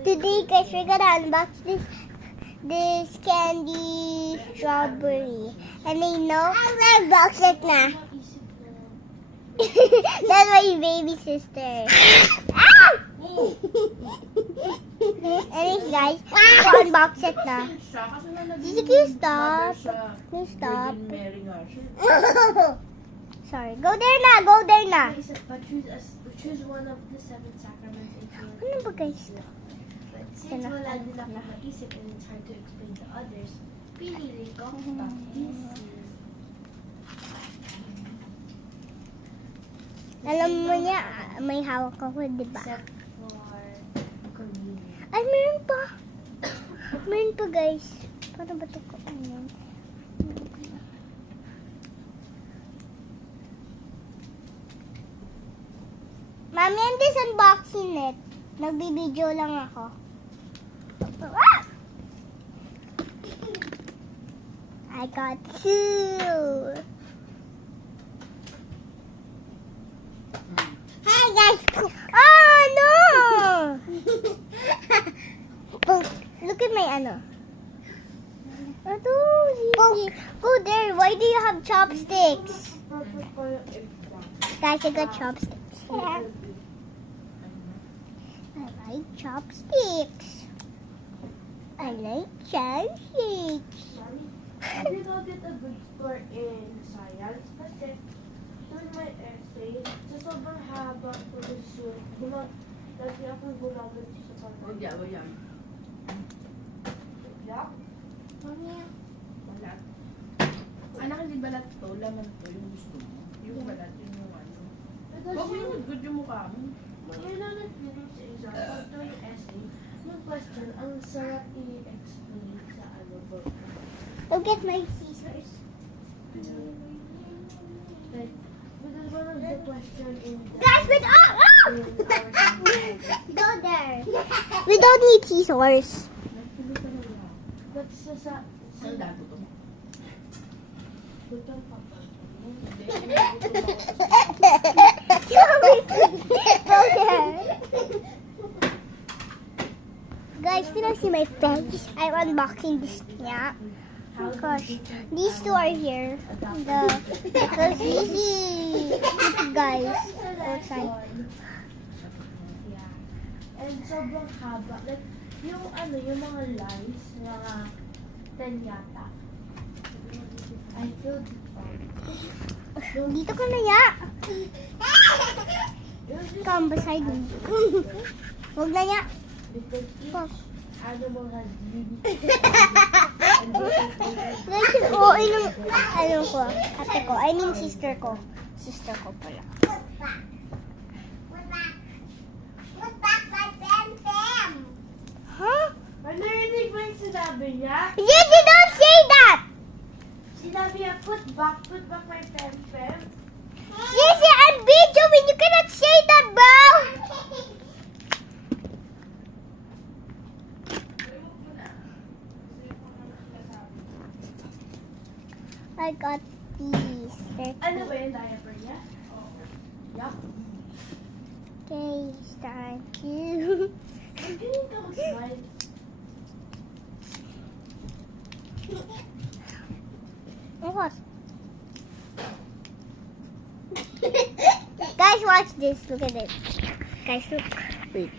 Today, guys, we're gonna unbox this candy strawberry. And I know I'm gonna unbox it na. That's my baby sister. Ah! Anyways, guys, we'll unbox it na. Can you stop? Can you stop? Sorry. Go there na. Go there na. Choose one of the 7 sacraments. Ano ba guys? Since wala din ako maisip and it's hard to explain to others, pinili ko this. Alam mo niya, may hawak ako, di ba? Except for convenience. Ay, meron pa. Meron pa, guys. Paano ba ito ko? Ano? Mami, I'm just unboxing it. Nagbibideo lang ako. Ah! I got 2. Hi guys! Oh no! Oh, look at my ano. Ito, go there. Why do you have chopsticks? Guys, I got chopsticks. Yeah. I like chopsticks. I like chopsticks. I did not get a good score in science kasi doon may essay. Sa sobrang haba ko isuot, lagi akong gumagod sa pagkakas. Wala. Yeah? Mamaya. Balat. Anak, hindi balat to. Laman to yung gusto mo. Yung balat yun yung ano. Huwag mo yung good yung mukha mo. Yun ang nag-feeling sa exam. Pag ito yung essay, yung question, ang sarap i-explain sa ano book. Go get my scissors. Like, because one of the question in the... Guys, we don't. in our Go there. We don't need scissors. Nagpili ka na lang. But sa Saan dato to? butang papa. Hindi. Go there. Guys, can I see my pens? I'm unboxing this. Yeah. Oh gosh, these 2 are here. Because this is guys outside. Yeah. And sobrang haba. Like, yung ano, yung mga lines, mga 10 yata. I feel Dito ka na ya. Come beside me. Huwag na ya. because each Fuck. animal has unique Guys, oo, yung ano ko, ate ko. I mean sister ko. Sister ko pala. Huh? Narinig mo yung sinabi niya? Gigi, don't say that! Sinabi niya, put back my pen. Gigi, I'm videoing. You cannot say that, bro! I got these. Ano ba yung diaper niya? Yup. Okay, thank you. Magaling ka mag-smile. What? Guys, watch this. Look at it. Guys, look. Wait.